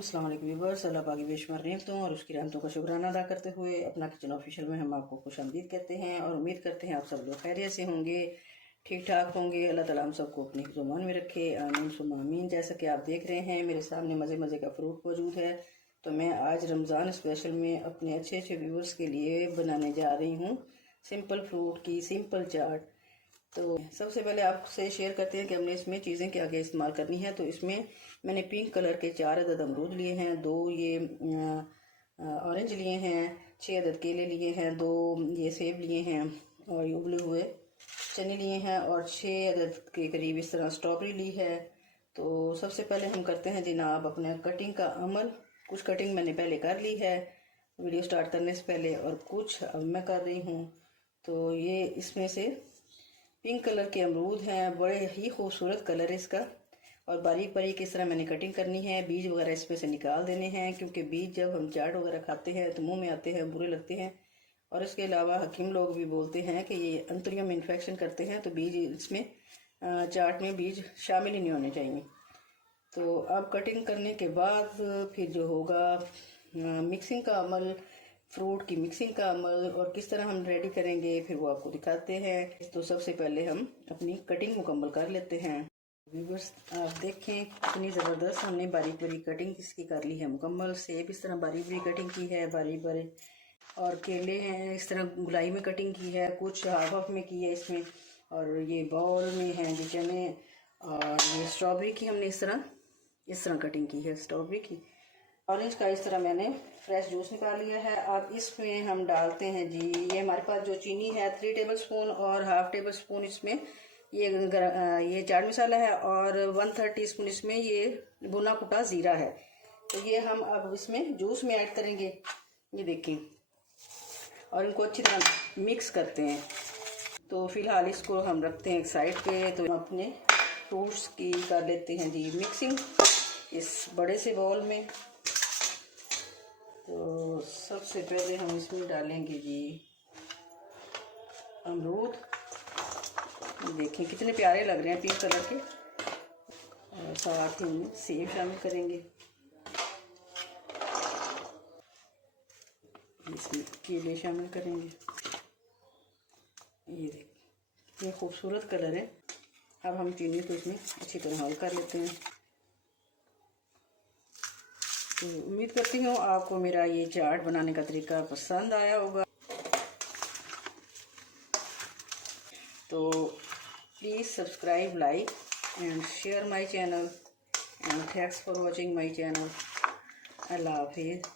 अस्सलाम वालेकुम व्यूअर्स, अल्लाह पाक की बेशुमार नेमतों और उसकी रहमतों का शुक्राना अदा करते हुए अपना किचन ऑफिशियल में हम आपको खुशामदीद कहते हैं और उम्मीद करते हैं आप सब लोग खैरियत से होंगे, ठीक ठाक होंगे। अल्लाह ताला हम सबको अपनी ज़ुबान में रखे, आमीन सुम्मा आमीन। जैसा कि आप देख रहे हैं मेरे सामने मज़े मज़े का फ्रूट मौजूद है, तो मैं आज रमज़ान स्पेशल में अपने अच्छे अच्छे व्यूअर्स के लिए बनाने जा रही हूँ सिंपल फ्रूट की सिंपल चाट। तो सबसे पहले आपसे शेयर करते हैं कि हमने इसमें चीज़ें क्या क्या इस्तेमाल करनी है। तो इसमें मैंने पिंक कलर के 4 अदद अमरूद लिए हैं, 2 ये ऑरेंज लिए हैं, 6 अदद केले लिए हैं, 2 ये सेब लिए हैं और ये उबले हुए चने लिए हैं और 6 अदद के करीब इस तरह स्ट्रॉबेरी ली है। तो सबसे पहले हम करते हैं जनाब अपने कटिंग का अमल। कुछ कटिंग मैंने पहले कर ली है वीडियो स्टार्ट करने से पहले और कुछ अब मैं कर रही हूँ। तो ये इसमें से पिंक कलर के अमरूद हैं, बड़े ही खूबसूरत कलर है इसका और बारीक बारीक इस तरह मैंने कटिंग करनी है। बीज वगैरह इसमें से निकाल देने हैं क्योंकि बीज जब हम चाट वगैरह खाते हैं तो मुंह में आते हैं, बुरे लगते हैं और इसके अलावा हकीम लोग भी बोलते हैं कि ये अंतड़ियों में इन्फेक्शन करते हैं, तो बीज इसमें चाट में बीज शामिल ही नहीं होने चाहिए। तो अब कटिंग करने के बाद फिर जो होगा मिक्सिंग का अमल, फ्रूट की मिक्सिंग का अमल और किस तरह हम रेडी करेंगे फिर वो आपको दिखाते हैं। तो सबसे पहले हम अपनी कटिंग मुकम्मल कर लेते हैं। व्यूअर्स आप देखें कितनी ज़बरदस्त हमने बारीक बारीक कटिंग इसकी कर ली है मुकम्मल। सेब इस तरह बारीक बारीक कटिंग की है, बारीक बारीक, और केले हैं इस तरह गुलाई में कटिंग की है, कुछ हाफ हाफ में की है इसमें, और ये बाउल में है जो चने, और ये स्ट्रॉबेरी की हमने इस तरह कटिंग की है स्ट्रॉबेरी की। ऑरेंज का इस तरह मैंने फ्रेश जूस निकाल लिया है। अब इसमें हम डालते हैं जी, ये हमारे पास जो चीनी है 3 टेबल स्पून और हाफ टेबल स्पून इसमें ये चाट मसाला है और 1/3 टीस्पून इसमें ये भुना कुटा ज़ीरा है। तो ये हम अब इसमें जूस में ऐड करेंगे, ये देखें, और इनको अच्छी तरह मिक्स करते हैं। तो फिलहाल इसको हम रखते हैं एक साइड पे। तो अपने फ्रूट्स की कर लेते हैं जी मिक्सिंग इस बड़े से बाउल में। तो सबसे पहले हम इसमें डालेंगे जी अमरूद, देखें कितने प्यारे लग रहे हैं पिंक कलर के, और साथ ही सेब शामिल करेंगे, इसमें केले शामिल करेंगे। ये देखें ये खूबसूरत कलर है। अब हम चीनी को इसमें अच्छी तरह हल कर लेते हैं। तो उम्मीद करती हूँ आपको मेरा ये चाट बनाने का तरीका पसंद आया होगा। तो please subscribe, like and share my channel and thanks for watching my channel. अल्लाह हाफिज़।